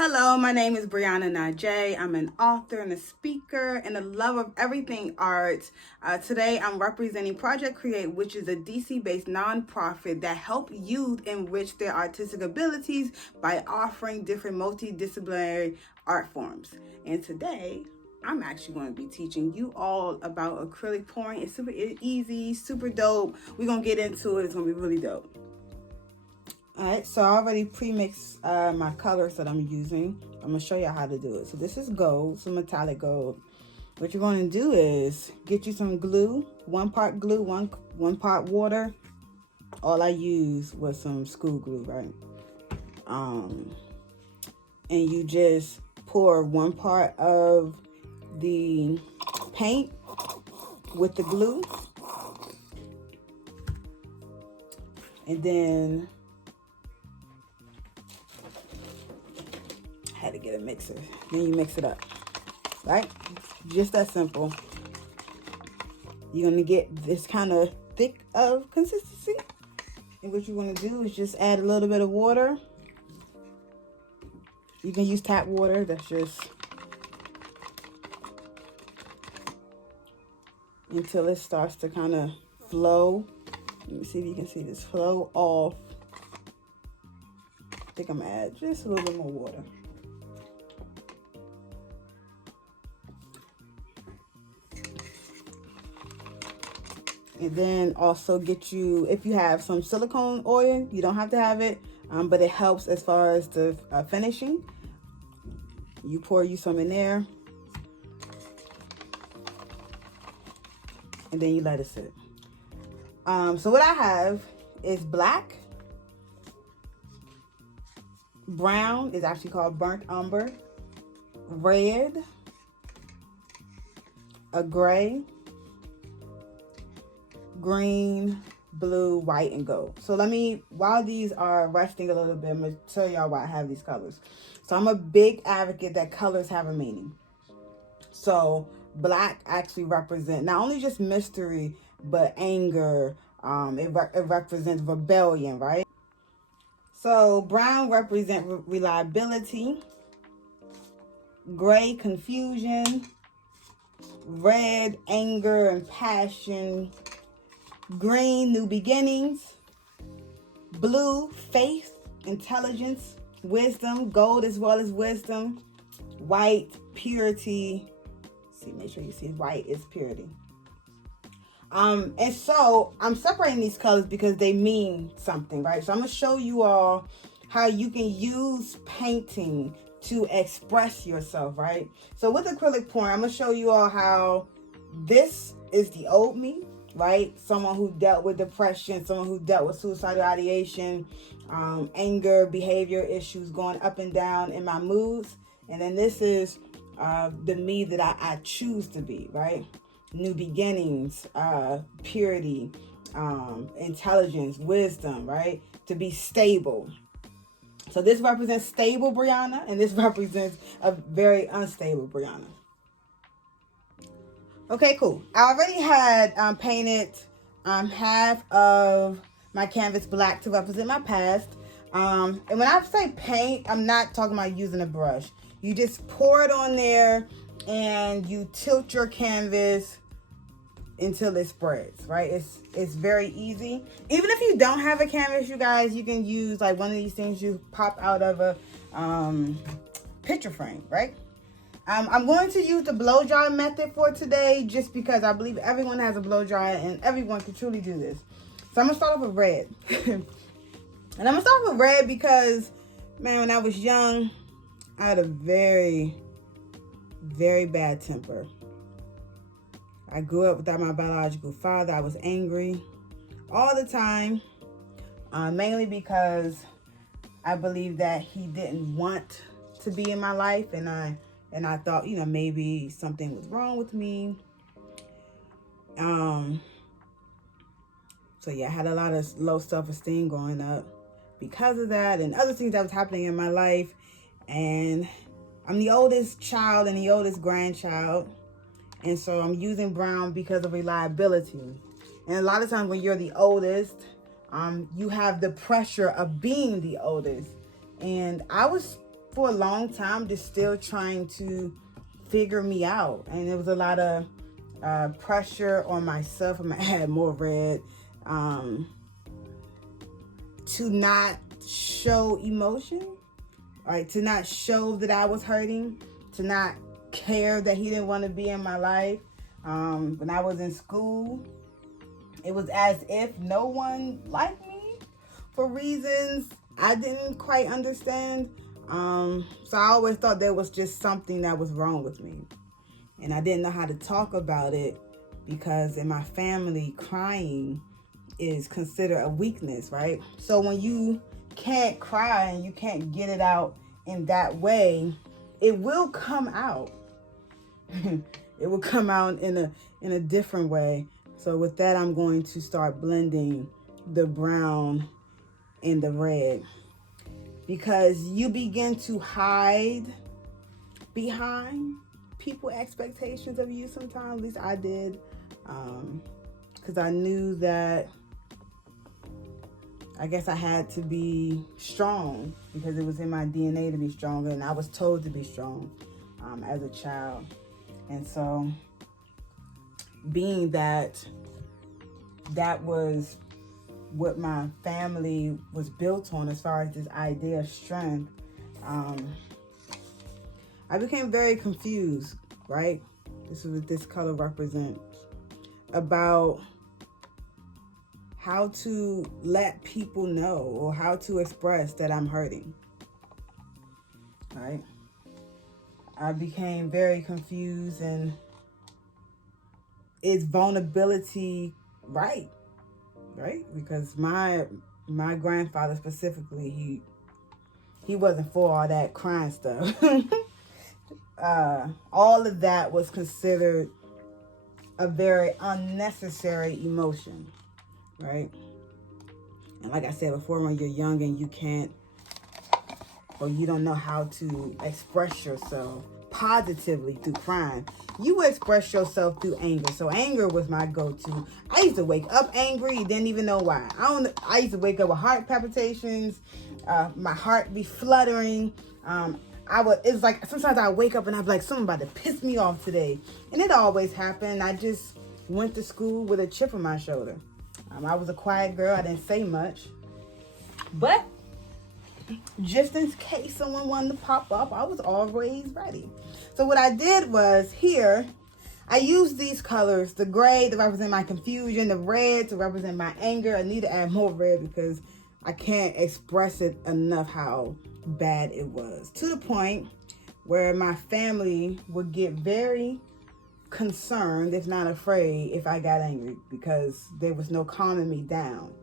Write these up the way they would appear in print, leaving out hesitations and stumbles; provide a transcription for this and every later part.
Hello, my name is Brionna Nijah. I'm an author and a speaker and a lover of everything art. Today, I'm representing Project Create, which is a DC-based nonprofit that helps youth enrich their artistic abilities by offering different multidisciplinary art forms. And today, I'm actually going to be teaching you all about acrylic pouring. It's super easy, super dope. We're going to get into it. It's going to be really dope. Alright, so I already pre-mixed my colors that I'm using. I'm going to show you how to do it. So this is gold, some metallic gold. What you're going to do is get you some glue, 1 part glue, one part water. All I used was some school glue, right? And you just pour 1 part of the paint with the glue. And then had to get a mixer. Then you mix it up, right? Just that simple. You're gonna get this kind of thick of consistency. And what you want to do is just add a little bit of water. You can use tap water. That's just until it starts to kind of flow. Let me see if you can see this flow off. I think I'm gonna add just a little bit more water. And then also get you, if you have some silicone oil, you don't have to have it, but it helps as far as the finishing. You pour you some in there. And then you let it sit. So what I have is black. Brown is actually called burnt umber. Red. A gray. Green, blue, white, and gold. So while these are resting a little bit, I'm going to tell y'all why I have these colors. So I'm a big advocate that colors have a meaning. So black actually represents not only just mystery, but anger. It represents rebellion, right? So brown represents reliability. Gray, confusion. Red, anger and passion. Green, new beginnings. Blue, faith, intelligence, wisdom. Gold as well as wisdom. White, purity. See, make sure you see white is purity. And so I'm separating these colors because they mean something, right? So I'm going to show you all how you can use painting to express yourself, right? So with acrylic pouring, I'm going to show you all how this is the old me, right? Someone who dealt with depression, someone who dealt with suicidal ideation, anger, behavior issues, going up and down in my moods. And then this is the me that I choose to be, right? New beginnings, purity, intelligence, wisdom, right? To be stable. So this represents stable Brionna, and this represents a very unstable Brionna. Okay, cool. I already had painted half of my canvas black to represent my past. And when I say paint, I'm not talking about using a brush. You just pour it on there and you tilt your canvas until it spreads, right? It's very easy. Even if you don't have a canvas, you guys, you can use like one of these things you pop out of a picture frame, right? I'm going to use the blow dry method for today just because I believe everyone has a blow dryer and everyone can truly do this. So I'm going to start off with red. And I'm going to start with red because, man, when I was young, I had a very, very bad temper. I grew up without my biological father. I was angry all the time, mainly because I believe that he didn't want to be in my life, and I thought, maybe something was wrong with me. So yeah, I had a lot of low self-esteem growing up because of that and other things that was happening in my life. And I'm the oldest child and the oldest grandchild. And so I'm using brown because of reliability. And a lot of times when you're the oldest, you have the pressure of being the oldest. And I was for a long time just still trying to figure me out. And there was a lot of pressure on myself. I'm gonna add more red, to not show emotion, right? To not show that I was hurting, to not care that he didn't want to be in my life. When I was in school, it was as if no one liked me for reasons I didn't quite understand. So I always thought there was just something that was wrong with me. And I didn't know how to talk about it because in my family, crying is considered a weakness, right? So when you can't cry and you can't get it out in that way, it will come out. It will come out in a different way. So with that, I'm going to start blending the brown and the red, because you begin to hide behind people expectations of you sometimes. At least I did, because I knew that I guess I had to be strong because it was in my DNA to be stronger, and I was told to be strong as a child. And so being that was what my family was built on as far as this idea of strength, I became very confused, right? This is what this color represents, about how to let people know or how to express that I'm hurting, right? I became very confused, and is vulnerability right? Because my grandfather specifically, he wasn't for all that crying stuff. All of that was considered a very unnecessary emotion, right? And like I said before, when you're young and you can't, or you don't know how to express yourself positively through crying, you express yourself through anger. So anger was my go-to. I used to wake up angry, didn't even know why. I used to wake up with heart palpitations, my heart be fluttering. It's like sometimes I wake up and I'm like, something about to piss me off today. And it always happened. I just went to school with a chip on my shoulder. I was a quiet girl. I didn't say much. But just in case someone wanted to pop up, I was always ready. So what I did was, here, I used these colors, the gray to represent my confusion, the red to represent my anger. I need to add more red because I can't express it enough how bad it was. To the point where my family would get very concerned, if not afraid, if I got angry, because there was no calming me down.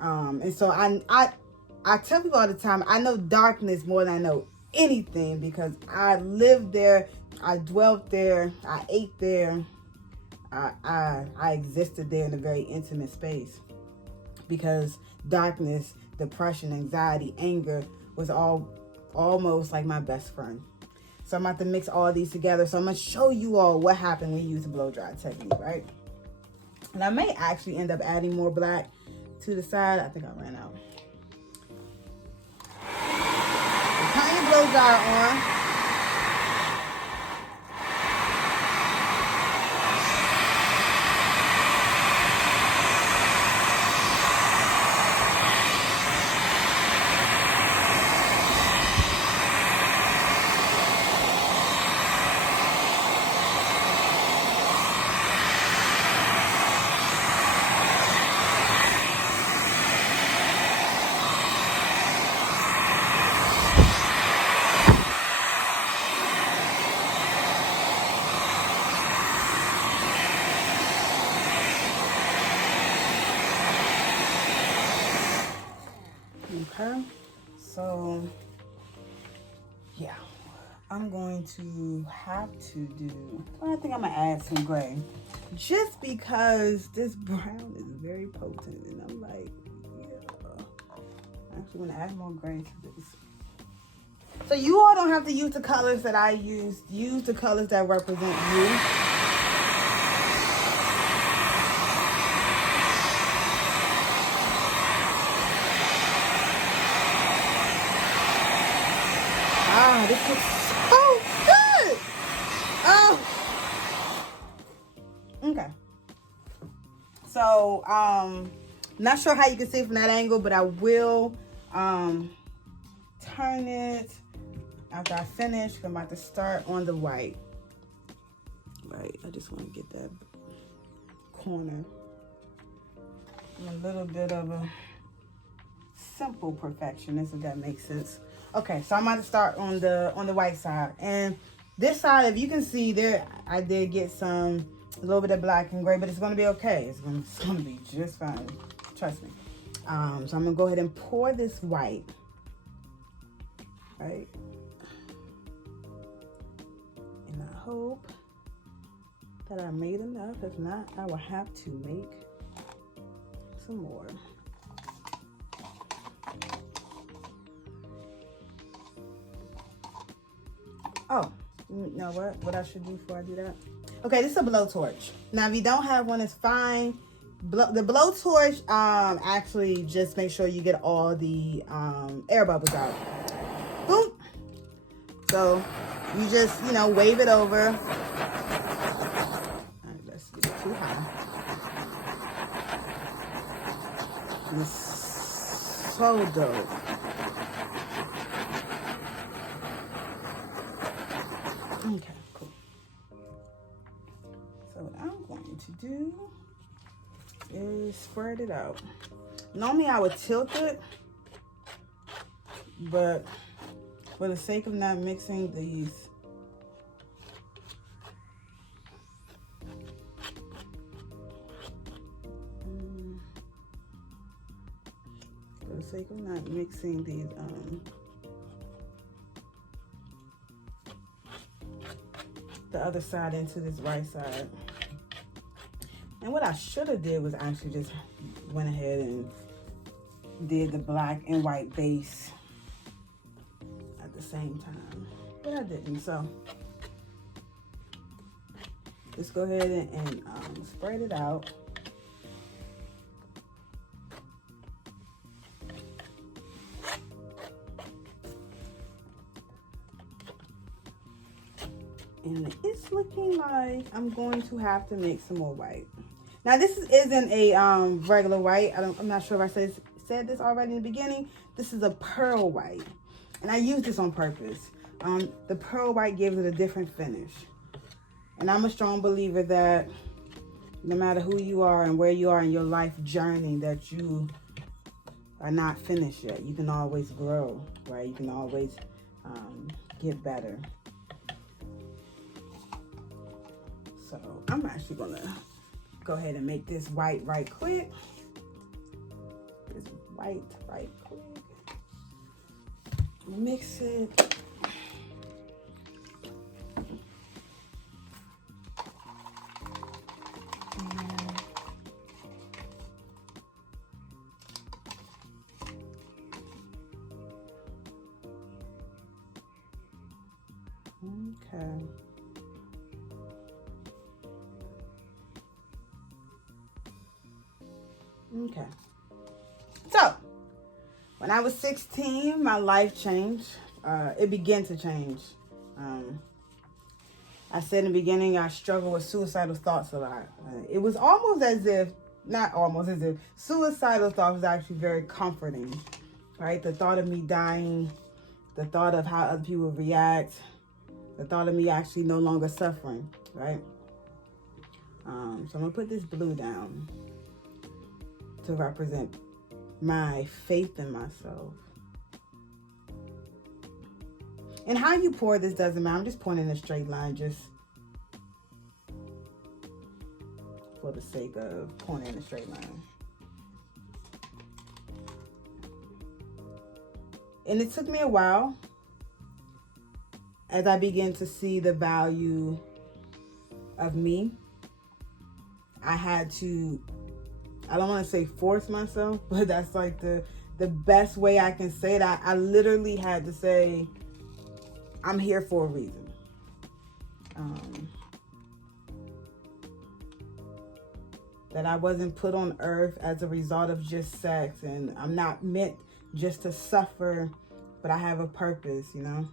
And so I tell people all the time, I know darkness more than I know anything, because I lived there, I dwelt there, I ate there, I existed there in a very intimate space, because darkness, depression, anxiety, anger was almost like my best friend. So I'm about to mix all these together. So I'm going to show you all what happened when you use the blow dry technique, right? And I may actually end up adding more black to the side. I think I ran out. Turn your blow dryer on. Okay, so yeah, I'm going to have to do, I think I'm gonna add some gray, just because this brown is very potent, and I'm like, yeah, I actually want to add more gray to this. So you all don't have to use the colors that I used. Use the colors that represent you. God, this looks so good. Oh. Okay. So, not sure how you can see it from that angle, but I will turn it after I finish. I'm about to start on the white. Right, I just want to get that corner. A little bit of a simple perfectionist, if that makes sense. Okay, so I'm about to start on the white side. And this side, if you can see there, I did get a little bit of black and gray, but it's gonna be okay. It's gonna be just fine. Trust me. So I'm gonna go ahead and pour this white. Right. And I hope that I made enough. If not, I will have to make some more. Oh, you know what I should do before I do that? Okay, this is a blowtorch. Now, if you don't have one, it's fine. The blowtorch, actually just make sure you get all the air bubbles out. Boom. So you just, wave it over. All right, let's get it too high. It's so dope. Okay, cool. So what I'm going to do is spread it out. Normally I would tilt it, but for the sake of not mixing these, the other side into this right side. And what I should have did was actually just went ahead and did the black and white base at the same time, but I didn't. So just go ahead and spread it out. And it's looking like I'm going to have to make some more white. Now this isn't a regular white. I'm not sure if I said this already in the beginning. This is a pearl white, and I use this on purpose. The pearl white gives it a different finish, and I'm a strong believer that no matter who you are and where you are in your life journey, that you are not finished yet. You can always grow, right? You can always get better. So I'm actually gonna go ahead and make this white right quick. This white right quick. Mix it. Okay. Okay. So, when I was 16, my life changed. It began to change. I said in the beginning, I struggled with suicidal thoughts a lot. It was almost as if, not almost as if, suicidal thoughts was actually very comforting, right? The thought of me dying, the thought of how other people react, the thought of me actually no longer suffering, right? So I'm gonna put this blue down to represent my faith in myself. And how you pour this doesn't matter. I'm just pouring in a straight line just for the sake of pouring in a straight line. And it took me a while as I began to see the value of me. I had to, I don't want to say force myself, but that's like the best way I can say it. I literally had to say, I'm here for a reason. That I wasn't put on earth as a result of just sex, and I'm not meant just to suffer, but I have a purpose, you know?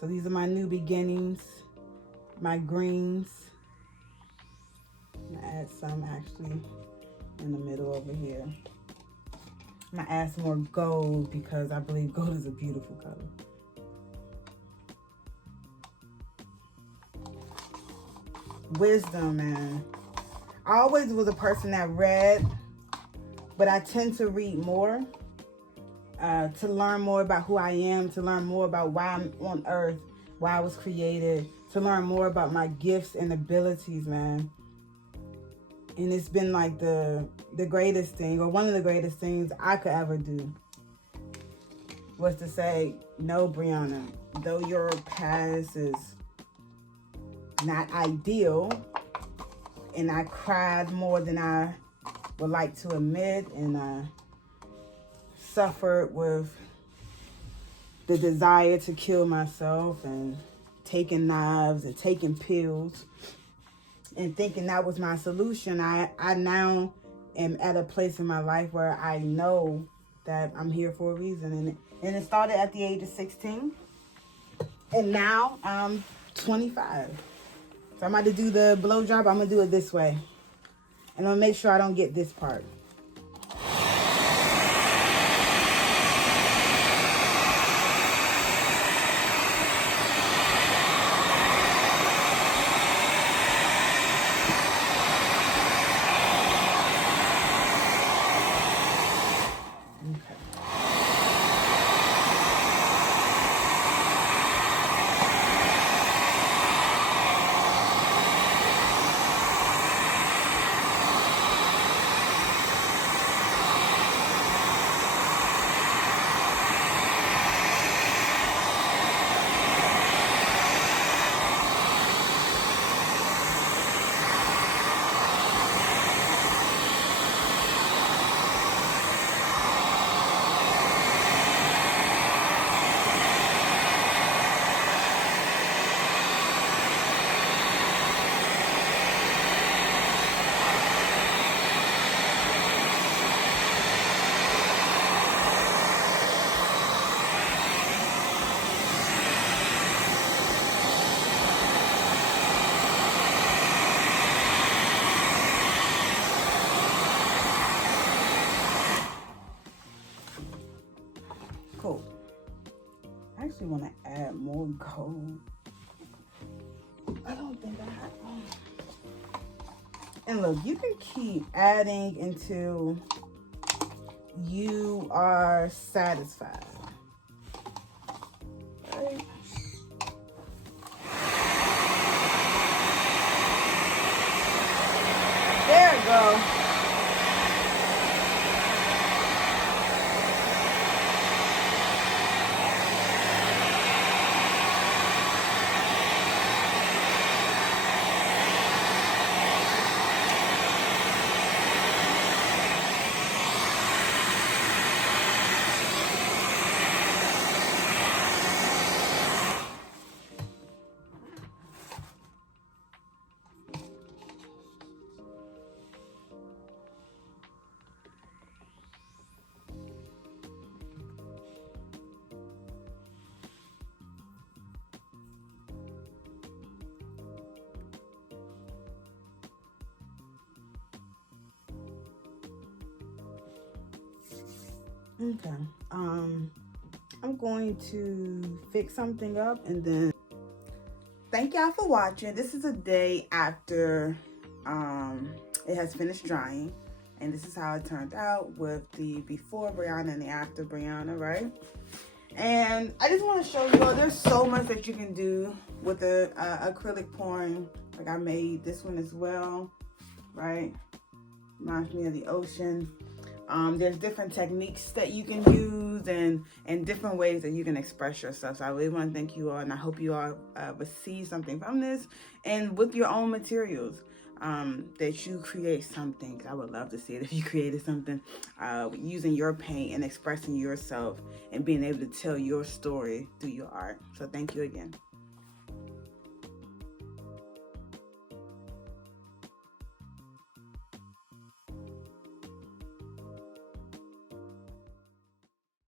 So these are my new beginnings, my greens. I'm gonna add some actually in the middle over here. I'm gonna add some more gold because I believe gold is a beautiful color. Wisdom, man. I always was a person that read, but I tend to read more to learn more about who I am, to learn more about why I'm on earth, why I was created, to learn more about my gifts and abilities, man. And it's been like the greatest thing, or one of the greatest things I could ever do, was to say, no, Brionna, though your past is not ideal, and I cried more than I would like to admit, and I suffered with the desire to kill myself and taking knives and taking pills and thinking that was my solution. I now am at a place in my life where I know that I'm here for a reason. And it started at the age of 16. And now I'm 25. So I'm about to do the blowjob. I'm going to do it this way. And I'm going to make sure I don't get this part. Cool. I actually want to add more gold. I don't think I have. And look, you can keep adding until you are satisfied. Right? There we go. Okay. I'm going to fix something up and then thank y'all for watching. This is a day after it has finished drying, and this is how it turned out with the before Brionna and the after Brionna, right? And I just want to show you all there's so much that you can do with the acrylic pouring. Like I made this one as well, right? Reminds me of the ocean. There's different techniques that you can use and different ways that you can express yourself. So I really want to thank you all, and I hope you all receive something from this, and with your own materials, that you create something. I would love to see it if you created something using your paint and expressing yourself and being able to tell your story through your art. So thank you again.